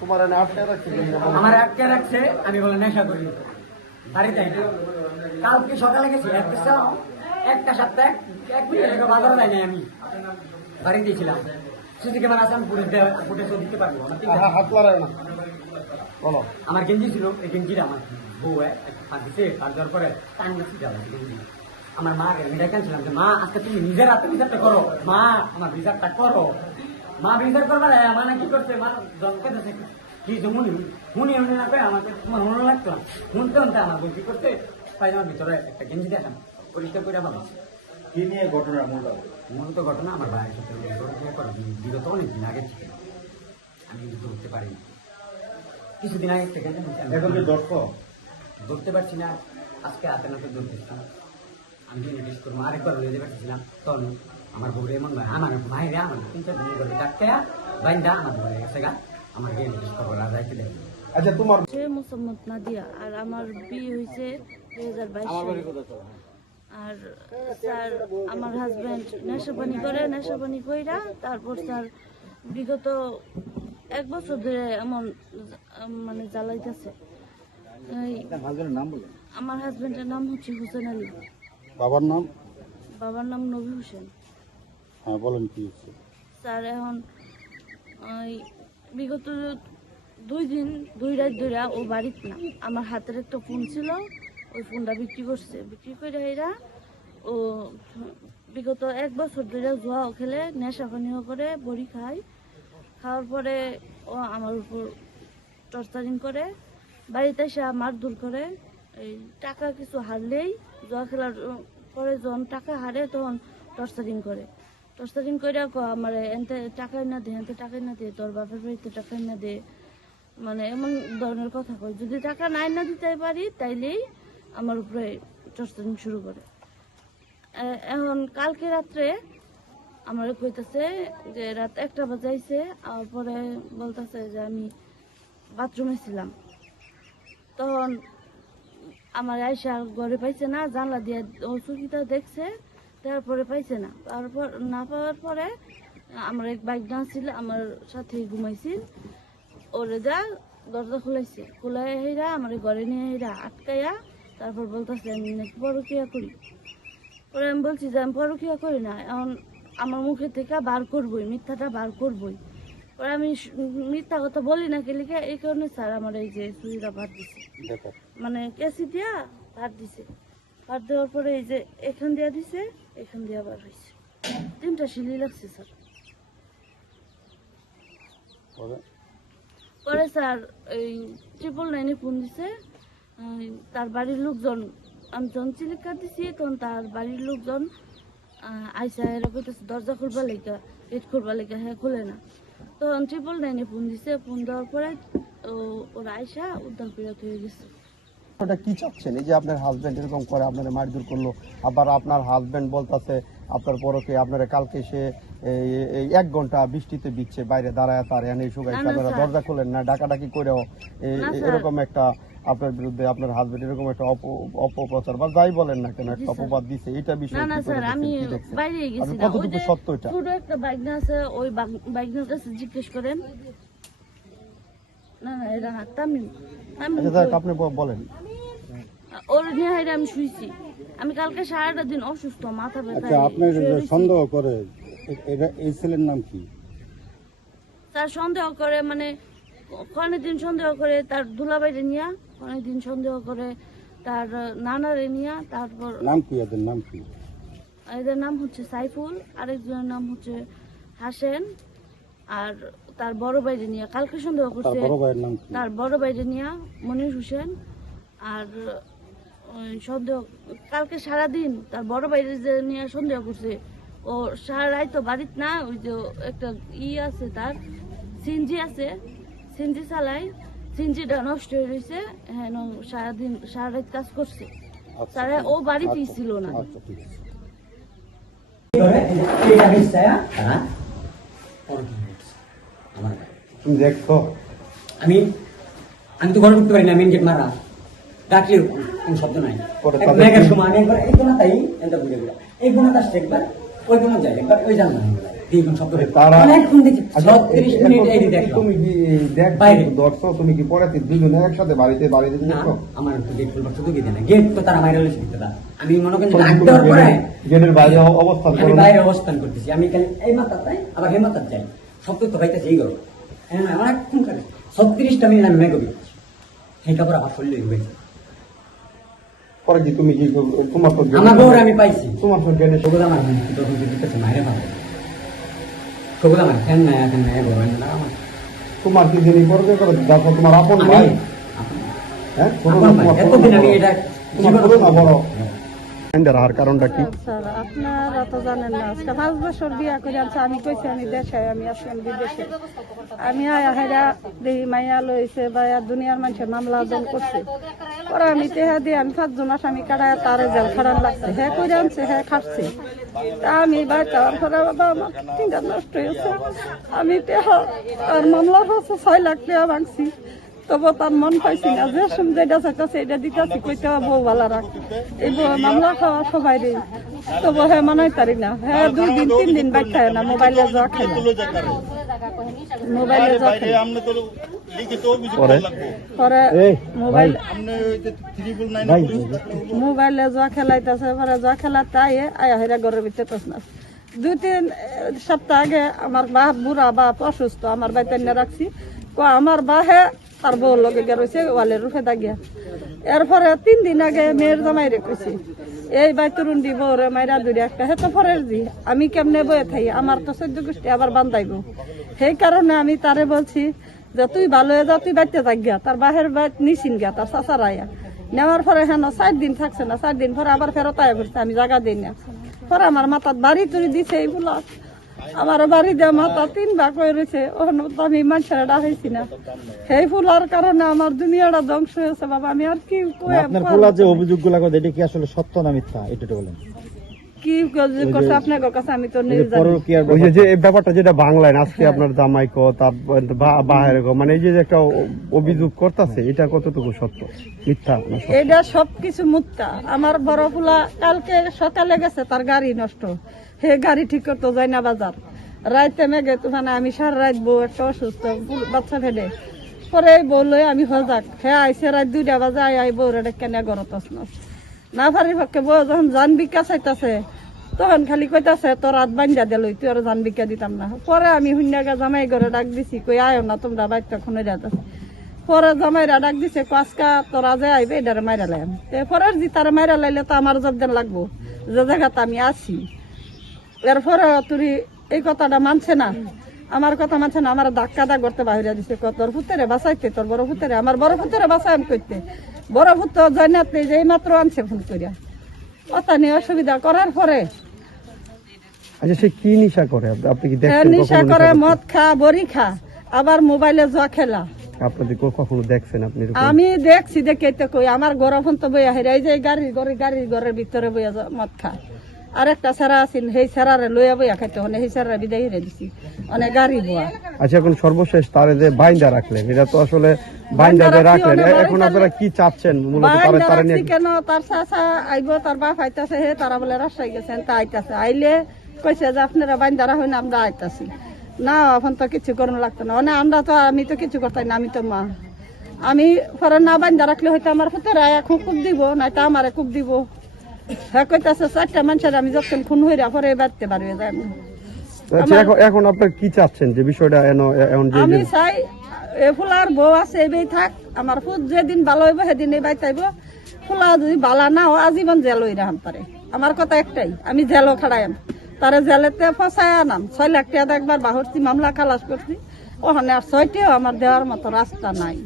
তোমার আটকে রাখছে আমার আটকে রাখছে, আমি বলে নেশা করি বাড়িতে। কালকে সকালে গেছি একটা সপ্তাহ এক মিনিট বাজারে যাই নাই, আমি বাড়ি দিয়েছিলাম। সিসি ক্যামেরা আছে, আমি ফুটেজ দিতে পারবো। হাত লড়াই না বলো। আমার গেঞ্জি ছিল, এই গেঞ্জিটা আমার বউ ফাঁক দিচ্ছে, ফাঁক দেওয়ার পরে টান গেছি গেঞ্জি। আমার মা দেখাচ্ছিলাম যে মা আজকে তুমি নিজের হাতে বিচারটা করো, মা আমার বিচারটা করো। মা বিচার করবার মানে কি করছে, মা জনকে দেশে কি মুনি মুনি মুনি না করে আমাকে তোমার মনে লাগতো না, শুনতে শুনতে আমার বই কি করতে পায়জামার ভিতরে একটা গেঞ্জি দেখাম পরিষ্কার করে ভালো। কি নিয়ে ঘটনা মূলত ঘটনা আমার ভাইয়ের সাথে বিগত অনেকদিন আগে থেকে আমি কিন্তু ধরতে পারিনি। কিছুদিন আগে থেকে ধরতে পারছি না, আজকে হাতে নাতে ধরতেছিলাম। আমি নোটিস করবো আরেকবার লেগে পারছিলাম, তখন আমার বউরে এমন ভাই আমার মায়েরা আমার 3-4 দিন করে ডাকতে বাইন্দা আমার বউ হয়ে গেছে গা, আমার গিয়ে নোটিস করবো রাজাইতে দেয়। আচ্ছা তোমার মোসাম্মদ নাদিয়া, আর আমার বিয়ে হয়েছে 2022 সালে। আর স্যার আমার হাজব্যান্ড নেশাপানি কইরা তারপর স্যার বিগত 1 বছর ধরে এমন মানে জ্বালাইতেছে। আমার হাজব্যান্ডের নাম হচ্ছে হোসেন আলী। বাবার নাম নবী হোসেন। হ্যাঁ বলেন কি স্যার এখন বিগত 2 রাত ধরে ও বাড়িতে না, আমার হাতের একটা ফোন ছিল, ওই ফোনটা বিক্রি করে এরা ও বিগত 1 বছর ধরে জুয়া খেলে, নেশা পানিও করে, বড়ি খাওয়ার পরে ও আমার উপর টর্চারিং করে, বাড়িতে এসে মারধর করে। এই টাকা কিছু হারলেই, জুয়া খেলার পরে যখন টাকা হারে তখন টর্চারিং করে আমার এনতে টাকাই না দে তোর বাপের বাড়িতে টাকাই না দে, মানে এমন ধরনের কথা কয়। যদি টাকা নাই না দিতে পারি তাইলেই আমার উপরে টর্চারিং শুরু করে। এখন কালকে রাত্রে আমার কইতেছে যে রাত 1টা বাজাইছে, আর পরে বলতেছে যে আমি বাথরুমে ছিলাম। তখন আমার আয়সা ঘরে পাইছে না, জানলা দিয়ে ও চুকিটা দেখছে, তারপরে পাইছে না। তারপর না পাওয়ার পরে আমার এক বাইক ডান্স ছিল, আমার সাথে ঘুমাইছিল, ওরে যা দরজা খুলাই হেরা আমার ঘরে নিয়ে হেরা আটকাইয়া, তারপর বলতেছে আমি নাকি পরকিয়া করি। পরে আমি বলছি যে আমি পরকিয়া করি না, এখন আমার মুখে থেকে বার করবই, মিথ্যাটা বার করবই। পরে আমি মিথ্যা কথা বলি না লিখে, এই কারণে স্যার আমার এই যে চুরিটা ভাত দিছে, মানে কেসি দিয়া ভাত দিছে। ভাত দেওয়ার পরে এই যে এখান দিয়া দিছে, এখান দিয়া বার হয়েছে, 3টা সিলি লাগছে স্যার। পরে স্যার এই 999 ফোন দিছে, তার বাড়ির লোকজন, আমি যখন চিলিকা দিছি তখন তার বাড়ির লোকজন আইসা এরা কইতেছে দরজা খুলবা লেগা, গেট খুলবা লেগা, হ্যাঁ খুলে না। তখন 999 ফোন দিছে, ফোন দেওয়ার পরে ওরা আইসা উদ্ধার করে হয়ে গেছে। ওটা কি চাচ্ছেন? এই যে আপনার হাজবেন্ড এরকম করে আপনার মারধর করলো, আবার আপনার হাজবেন্ড বলতেছে আপনার পরকে আপনার কালকে সে 1 ঘন্টা বৃষ্টিতে বিচ্ছে বাইরে দাঁড়ায়, তার এনে শুকাইছে, আপনারা দরজা খুলেন না, ডাকাডাকি করেও এরকম একটা আপনার বিরুদ্ধে আপনার হাজবেন্ড এরকম একটা অপপ্রচার বা যাই বলেন না কেন একটা অপবাদ দিছে, এটা বিষয় না স্যার আমি বাইরে গেছি না, কতটুকু সত্য এটা? ছোট একটা বাইকনা আছে, ওই বাইকনার কাছে জিজ্ঞেস করেন। না এটা না তামিম। আপনি বলেন। ওর নিয়ে আমি শুইছি, আমি কালকে সারাটা দিন অসুস্থ, মাথা ব্যথা। আচ্ছা আপনার সন্দেহ করে এই ছেলের নাম কি? তার সন্দেহ করে মানে অনেকদিন সন্দেহ করে তার দুলাবাইরে নিয়া, অনেকদিন সন্দেহ করে তার নানারে নিয়া। তারপর নাম কি এদের নাম কি? এদের নাম হচ্ছে সাইফুল, আরেকজনের নাম হচ্ছে হাসেন, আর তার বড় বাইরে নিয়ে কালকে সন্দেহ করছে। তার বড় বাইরে নিয়ে মনির হোসেন। আর সন্দেহ কালকে সারাদিন তার বড় বাইরে নিয়ে সন্দেহ করছে। ও সারা রাত তো বাড়িতে না, ওই যে একটা আছে তার সিনজি আছে, সিনজি চালাই, সিনজিটা নষ্ট হয়ে রয়েছে। হ্যাঁ সারাদিন সারা রাত কাজ করছে, তারা ও বাড়িতেই ছিল না। তুমি দেখছো? আমি তো ঘরে ঢুকতে পারি না, মেন গেট মারা, ডাকলেও কোন শব্দ নাই। মেঘের সময় আমি একবার এই কোনা তাই এটা বুঝে গেলাম, এই কোনাটা আসছে একবার, ওই কোনা যাই একবার, ওই জানলাম দেখুন সব করে তারা- অনেকক্ষণ দেখি আচ্ছা, 36 মিনিট এই যে দেখলাম তুমি কি বাইরে। দেখছো তুমি কি পরে দুজনে একসাথে বাড়িতে না দেখছো আমার তো গেট খুলবার শুধু গেটে না গেট তো তারা বাইরে হয়েছে দিতে আমি মনে করেন যে ডাক দেওয়ার পরে গেটের বাইরে অবস্থান আমি করো না? বাইরে অবস্থান করতেছি আমি খালি এই মাথার তাই আবার হে মাথার যাই সব তো পাইতেছি এই করো অনেকক্ষণ করে 36টা মিনিট আমি মেঘবি সেই কাপড় আবার ফুললে গেছে পরে কি তুমি কি তোমার তো আমার বউর আমি পাইছি তোমার তো গেটে সবুজ আমার তখন দিতেছে মায়ের পাবে সবুজ আমার ফ্যান নাই বড় না আমার তোমার কি যিনি পরে করো দেখো তোমার আপন ভাই হ্যাঁ ছোট না, আপন ভাই, তোমার এতদিন আমি এটা তোমার ছোট না বড় রাহার কারণটা কি স্যার আপনারা তো জানেন না আজকে 5 বছর বিয়া করে আনছে আমি কইছি আমি দেশে আমি আছি আমি বিদেশে আমি আয়া হেরা দেহি মাইয়া লইছে বা দুনিয়ার মানুষে মামলা দল করছে পরে আমি তেহা দিয়ে আমি 5 জন আসামি কাটায় তারে জেল খাড়ান লাগছে হ্যাঁ করে আনছে হ্যাঁ খাটছে তা আমি বাচ্চার পরে বাবা আমার টিঙ্গা নষ্ট হয়েছে আমি তেহা আর মামলা হচ্ছে 6 লাখ টাকা ভাঙছি তবু তার মন পাইছি না যে যেটা চাইতেছে এটা দিতেছি কইতে বউ ভালো রাখ এই মামলা খাওয়া সবাই রে তবু হ্যাঁ মানাই পারি না হ্যাঁ 2 দিন 3 দিন বাইক খায় না মোবাইলে যা খায় মোবাইলে যা খায় পরে মোবাইল মোবাইলে যা খেলাইতেছে পরে যা খেলাতে আয়া হেরা ঘরের ভিতরে তস না 2-3 সপ্তাহ আগে আমার বাপ বুড়া বাপ অসুস্থ আমার বাড়িতে এনে রাখছি আমার বাহে তার বউ লগে রয়েছে ওয়ালের রুফে দাগিয়া এরপরে 3 দিন আগে মেয়ের জামাই রেখেছি এই বাই তরুণী বউরে মাইরা দূরে একটা হে তো পরের জি আমি কেমনে বয়ে থাই আমার তো 14 গোষ্ঠী আবার বান্ধাইব সেই কারণে আমি তারে বলছি যে তুই ভালো হয়ে যা তুই বাড়িতে থাক গিয়া তার বাহের বাইত নিছিন গিয়া তার চাচার আয়া নেওয়ার পরে হ্যাঁ 4 দিন থাকছে না 4 দিন পরে আবার ফেরত আয়া করছে আমি জায়গা দিই না পরে আমার মাথার বাড়ি তুলি দিছে এইগুলা আমার বাড়ি দিয়ে মাথা 3 ভাগ হয়ে রয়েছে ওখানে তো আমি মানুষের ডাকাইছি না সেই ফুলার কারণে আমার দুনিয়াটা ধ্বংস হয়েছে বাবা আমি আর কি আপনার পোলা যে অভিযোগগুলো করে এটা কি আসলে সত্য না মিথ্যা এটা একটু বলেন কি করছে আপনার কাছে আমি তো এই যে নিজে জানি পরকীয়ার ওই ব্যাপারটা- যে এই ব্যাপারটা যেটা বাংলায় আজকে আপনার জামাই কো তার বাহির কো মানে এই যে একটা অভিযোগ করতেছে এটা কতটুকু সত্য মিথ্যা না সত্য? এটা সবকিছু মুক্তা আমার বড় ফুলা কালকে সকালে গেছে তার গাড়ি নষ্ট হে গাড়ি ঠিক করতে যায় না বাজার রাইতে মেঘে তুফানে আমি সারা রাত বউ একটা অসুস্থ বাচ্চা ফেলে পরে বললো আমি হজাক হ্যাঁ আইসে রাত 2টা বাজে আই বউ রে কেনে গরত না পারি পক্ষে বউ যখন জান বিকা চাইতাছে তখন খালি কইতাছে তোর রাত বান্ধা দিল তুই আর জান বিকা দিতাম না পরে আমি হুন্যাগা জামাই ঘরে ডাক দিছি কই আয়ো না তোমরা বাচ্চা খুনে যাইতাছে পরে জামাইরা ডাক দিছে কাজকা তোরা যে আইবে এটারে মাইরা লাইম পরে জি তারা মাইরা লাইলে তো আমার জব দেন লাগবো যে জায়গাতে আমি আছি এরপরে তুই এই কথাটা মানছে না আমার কথা মানছে না আমার ধাক্কা দাগ করতে বাহিরে দিছে তোর পুত্রে বাঁচাইতে তোর বড় পুত্রে আমার বড় পুত্রে বাঁচাই আমি করতে বড় পুত্র জয়নাথ যে মাত্র আনছে ফোন করিয়া কথা নিয়ে অসুবিধা করার পরে আচ্ছা সে কি নিশা করে আপনি কি হ্যাঁ, দেখছেন নেশা কখনো করে নেশা মদ খা বড়ি খা আবার মোবাইলে জুয়া খেলা করতে? আপনি কি কখনো দেখছেন আপনি এরকম? আমি দেখছি দেখে তো কই আমার গরম তো বইয়া হেরে এই যে গাড়ির ঘরের ভিতরে বইয়া মদ খা আর একটা সেরা আছিল সেই সেরারে লইয়া বইয়া খাইতে হনে সেই সেরা বিদায় হেরে দিছি অনেক গাড়ি বোয়া আচ্ছা এখন সর্বশেষ তারে যে বাইন্দা রাখলেন এটা তো আসলে বাইন্দা যে রাখলেন এখন আপনারা কি চাচ্ছেন মূলত তারে তারে নিয়ে কেন তার চাচা আইব তার বাপ আইতাছে হে তারা বলে রাস্তায় গেছেন তা আইতাছে আইলে কইছে যে আপনারা বাইন্দারা হইন আমরা আইতাছি না এখন তো কিছু করুন লাগতো না মানে আমরা তো আমি তো কিছু করতাম না আমি তো মা আমি পরে না বাইন্দা রাখলে হয়তো আমার পুত্রা এখন খুব দিব না তা আমারে খুব দিব হ্যাঁ কইতাছে 4টা মানুষের আমি যখন খুন হইরা পরে বাড়তে পারবে যাই না আচ্ছা এখন আপনারা কি চাচ্ছেন যে বিষয়টা এখন যে আমি চাই এ ফুলার বউ আছে এই থাক আমার ফুট যেদিন ভালো হইব সেদিন এই বাইতাইব ফুলা যদি বালা না হয় আজীবন জেল হইরা হাম পারে আমার কথা একটাই আমি জেলও খাড়াইম তারে জেলেতে ফসায় আনাম 6 লাখ টাকা একবার বাহরছি মামলা খালাস করছি ওখানে আর 6টিও আমার দেওয়ার মতো রাস্তা নাই